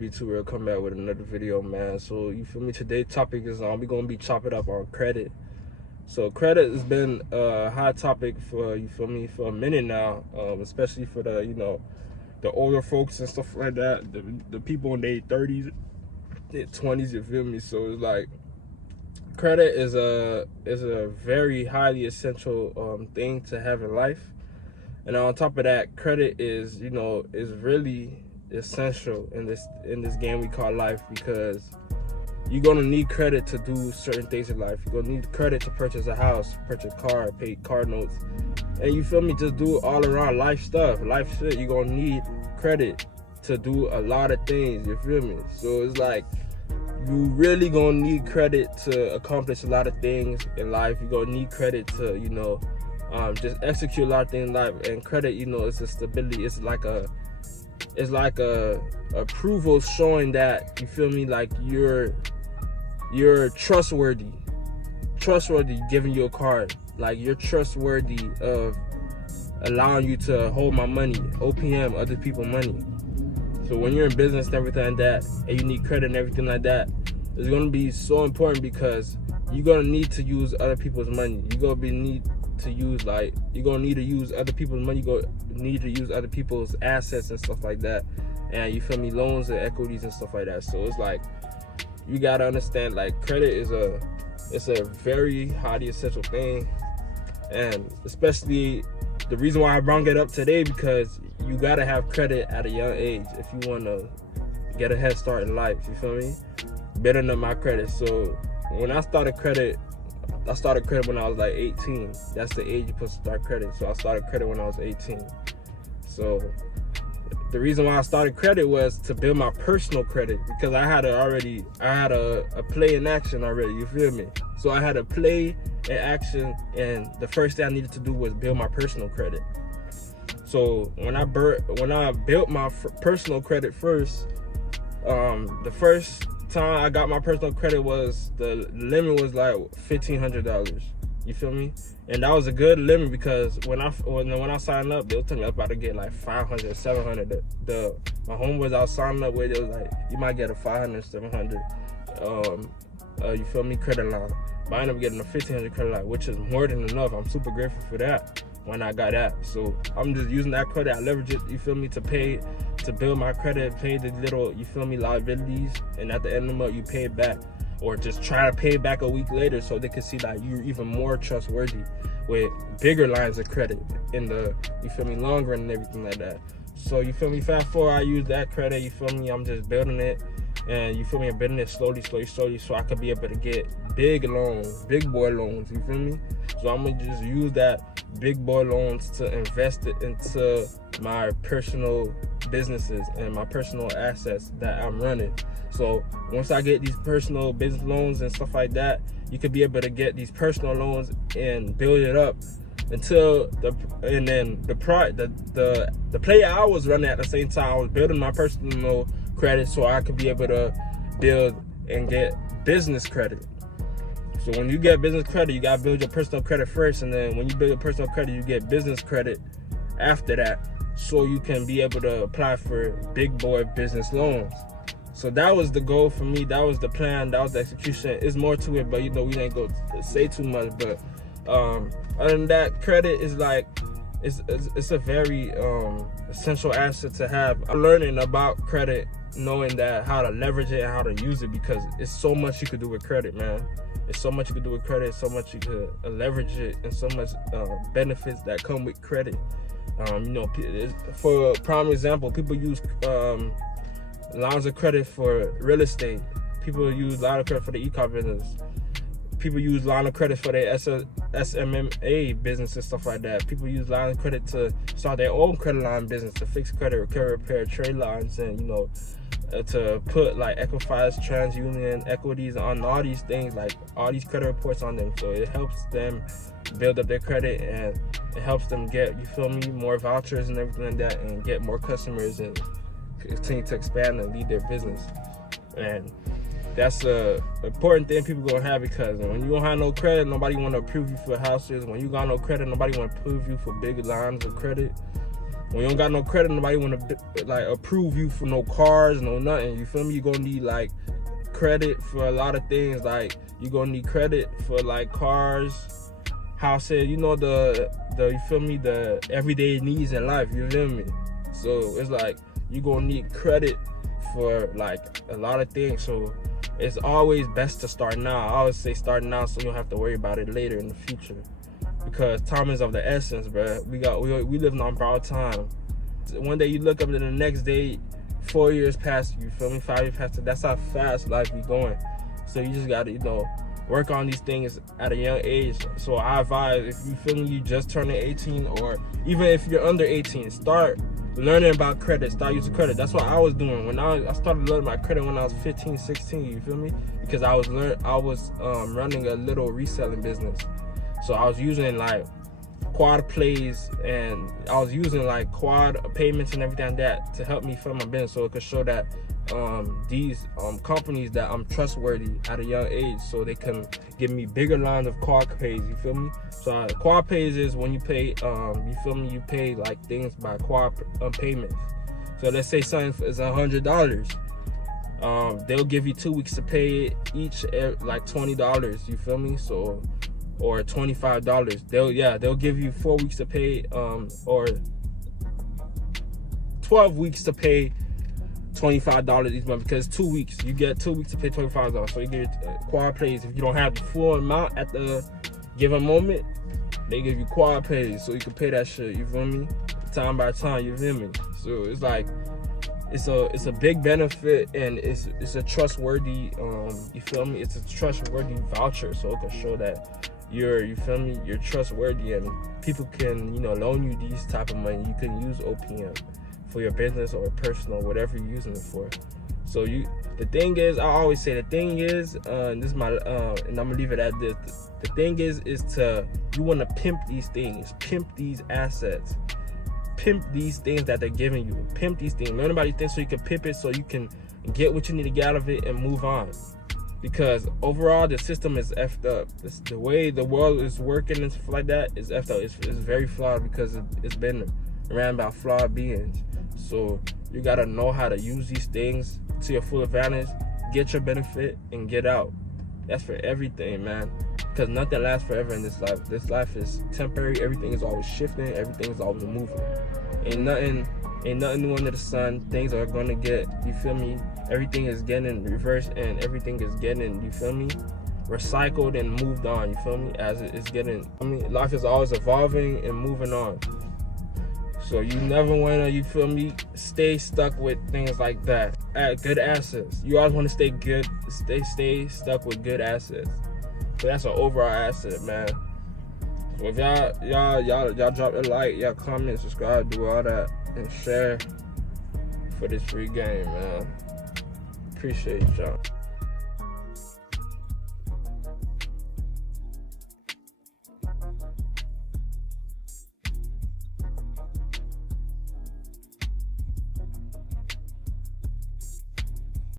YouTuber come back with another video, man. So you feel me? Today's topic is we gonna be chopping up on credit. So credit has been a hot topic for, you feel me, for a minute now, especially for the older folks and stuff like that, the people in their 30s, their 20s, you feel me? So it's like credit is a very highly essential thing to have in life. And on top of that, credit is really essential in this game we call life, because you're gonna need credit to do certain things in life. You're gonna need credit to purchase a house, purchase a car, pay car notes, and you feel me, just do all around life stuff, life shit. You're gonna need credit to do a lot of things, you feel me? So it's like you really gonna need credit to accomplish a lot of things in life. You're gonna need credit to just execute a lot of things in life. And credit, it's a stability. It's like a approval showing that, you feel me, like you're trustworthy giving you a card, like you're trustworthy of allowing you to hold my money, OPM, other people's money. So when you're in business and everything like that, and you need credit and everything like that, it's going to be so important, because you're going to need to use other people's money. You're going to need to use other people's money. You're going to need to use other people's assets and stuff like that. And you feel me, loans and equities and stuff like that. So it's like, you got to understand, like, credit is a very highly essential thing. And especially the reason why I brought it up today, because you got to have credit at a young age if you want to get a head start in life, you feel me? Better than my credit. So when I started credit when I was like 18. That's the age you're supposed to start credit. So I started credit when I was 18. So the reason why I started credit was to build my personal credit, because I had a play in action already, you feel me? So I had a play in action, and the first thing I needed to do was build my personal credit. So when I built my personal credit first, the first time I got my personal credit was, the limit was like $1,500. You feel me? And that was a good limit, because when I signed up, they were telling me I was about to get like 500, 700. My homeboys I was signing up with, it was like, you might get a 500, 700, you feel me, credit line. But I ended up getting a 1,500 credit line, which is more than enough. I'm super grateful for that when I got that. So I'm just using that credit. I leverage it, you feel me, to build my credit, pay the little, you feel me, liabilities, and at the end of the month you pay it back, or just try to pay it back a week later, so they can see that you're even more trustworthy with bigger lines of credit in the, you feel me, long run and everything like that. So you feel me, fast forward, I use that credit, you feel me, I'm just building it, and you feel me, I'm building it slowly, so I could be able to get big loans, big boy loans, you feel me? So I'm gonna just use that big boy loans to invest it into my personal businesses and my personal assets that I'm running. So once I get these personal business loans and stuff like that, you could be able to get these personal loans and build it up until the play I was running at the same time, I was building my personal credit so I could be able to build and get business credit. So when you get business credit, you gotta build your personal credit first, and then when you build your personal credit, you get business credit after that, so you can be able to apply for big boy business loans. So that was the goal for me. That was the plan. That was the execution. It's more to it, but we ain't go to say too much. But other than that, credit is like, it's a very essential asset to have. I'm learning about credit, knowing that how to leverage it and how to use it, because it's so much you could do with credit, man. It's so much you could do with credit, so much you could leverage it, and so much benefits that come with credit. For a prime example, people use lines of credit for real estate. People use line of credit for the e-commerce business. People use line of credit for their SMMA business and stuff like that. People use line of credit to start their own credit line business, to fix credit, repair trade lines, and to put like Equifax, TransUnion, equities on all these things, like all these credit reports on them. So it helps them build up their credit, and it helps them get, you feel me, more vouchers and everything like that, and get more customers and continue to expand and lead their business. And that's a important thing people gonna have, because when you don't have no credit, nobody want to approve you for houses. When you got no credit, nobody want to approve you for big lines of credit. When you don't got no credit, nobody want to like approve you for no cars, no nothing. You feel me? You gonna need like credit for a lot of things. Like you gonna need credit for like cars, houses. You know the you feel me? The everyday needs in life. You feel me? So it's like you gonna need credit for like a lot of things. So it's always best to start now. I always say start now so you don't have to worry about it later in the future. Because time is of the essence, bro. We living on borrowed time. One day you look up and the next day, 4 years past, you feel me? 5 years past, that's how fast life be going. So you just gotta, work on these things at a young age. So I advise, if you feel me, you just turning 18, or even if you're under 18, start learning about credit, start using credit. That's what I was doing when I started learning my credit when I was 15, 16, you feel me? Because I was running a little reselling business. So I was using like quad plays, and I was using like quad payments and everything like that to help me fund my business, so it could show that these companies that I'm trustworthy at a young age, so they can give me bigger lines of quad pays. You feel me? So quad pays is when you pay, you feel me? You pay like things by quad payments. So let's say something is $100. They'll give you 2 weeks to pay it each, like $20. You feel me? So, or $25. They'll give you 4 weeks to pay, or 12 weeks to pay $25 each month, because 2 weeks you get 2 weeks to pay $25. So you get quad pays. If you don't have the full amount at the given moment, they give you quad pays so you can pay that shit. You feel me? Time by time. You feel me? So it's like it's a big benefit, and it's a trustworthy you feel me? It's a trustworthy voucher, so it can show that you feel me? You're trustworthy, and people can loan you these type of money. You can use OPM for your business or personal, whatever you're using it for. So the thing is, I always say, the thing is, and this is my and I'm gonna leave it at this. The thing is you want to pimp these things, pimp these assets, pimp these things that they're giving you, pimp these things. Learn about these things so you can pimp it, so you can get what you need to get out of it and move on. Because overall, the system is effed up. The way the world is working and stuff like that is effed up. It's very flawed, because it's been ran by flawed beings. So you gotta know how to use these things to your full advantage, get your benefit, and get out. That's for everything, man. Because nothing lasts forever in this life. This life is temporary. Everything is always shifting. Everything is always moving. Ain't nothing new under the sun. Things are gonna get, you feel me? Everything is getting reversed, and everything is getting, you feel me, recycled and moved on. You feel me? As it's getting, life is always evolving and moving on. So you never wanna, you feel me, stay stuck with things like that. Good assets. You always wanna stay good, stay stuck with good assets. So that's an overall asset, man. So if y'all drop a like, y'all comment, subscribe, do all that, and share for this free game, man. Appreciate y'all.